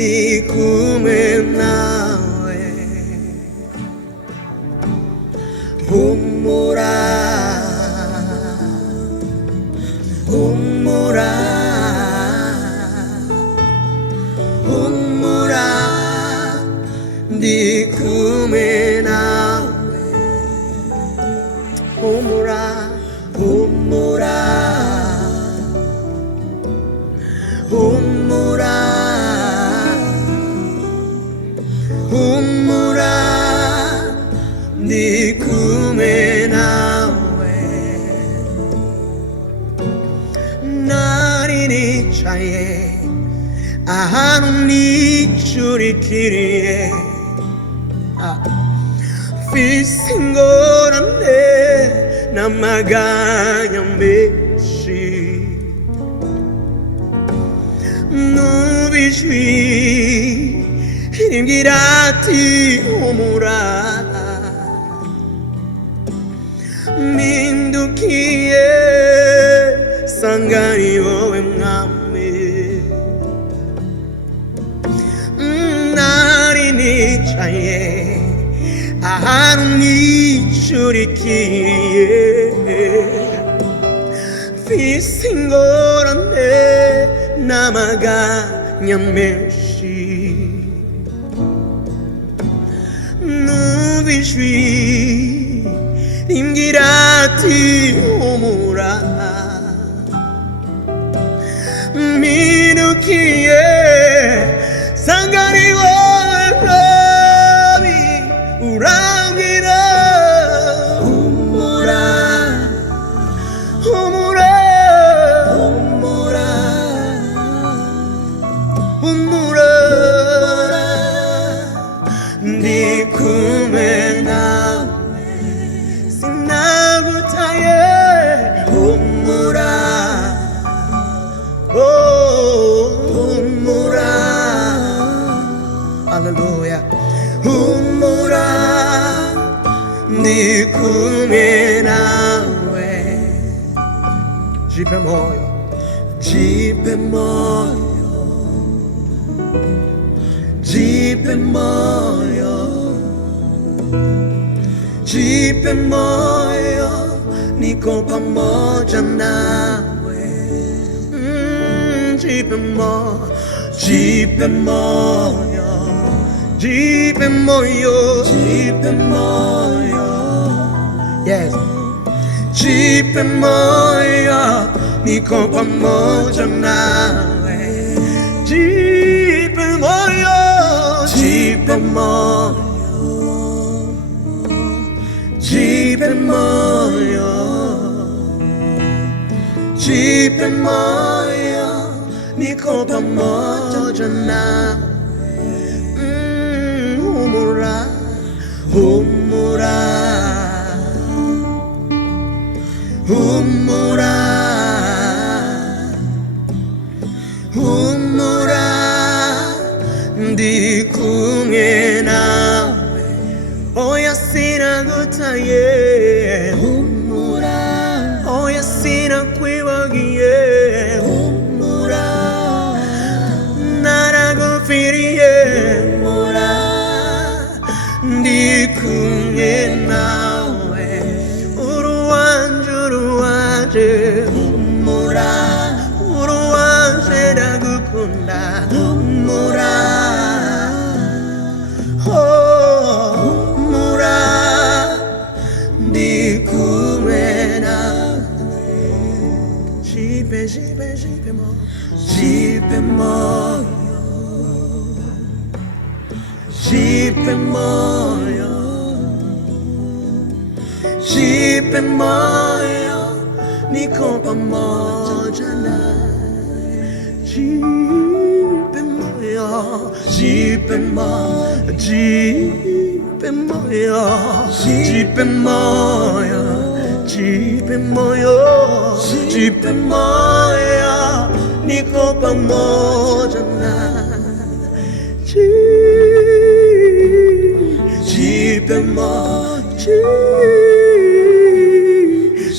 네 꿈에 나와 봄모라 봄모라 봄모라 네 꿈에 나와 봄모라 봄모라 봄모라 봄모라 네 꿈에 나와 나린이 차에 아하노니 줄이키리에 피싱고란데 남아가냐 메시 누비시 hirimgirati omura mindukie sangari oemngame narini chaye ahanuni churikiye fisingorane namaga nyameshi nubishi imgirati omura minukie sangari worabi urangira omura omura omura omura 네 꿈에 나와 신나고타에 봄모라 오 봄모라 할렐루야 봄모라 네 꿈에 나와 집에 모여 집에 모여 집에 모여 집에 모여 네 곰밥 모자 나와 집에 모여 집에 모여 집에 모여 집에 모여 yes 집에 모여 네 곰밥 모자 나와 집에 모여 집에 모여 집에 모여 집에 모여 네 곰밥 모자 나와 오모라 오모라 오모라 오모라 네 꿈에 나와 오야시나고타에 오모라 오야시나quiwa기에 오모라 나라고 피리에 오모라 네 꿈에 나와 우루완주루와제 오모라 우루완제라고 군다 오모라 오모라 네 꿈에 나와 집에 집에 집에 모여 집에 모여 집에 모여 집에 모여 네 곰밥 모자라 집에 모여 집에 모여 집에 모여 집에 모여 집에 모여 집에 모여 네 곰밥 모자라 집에 모여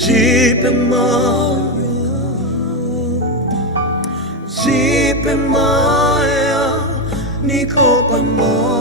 집에 모여 집에 모여 ko pa mo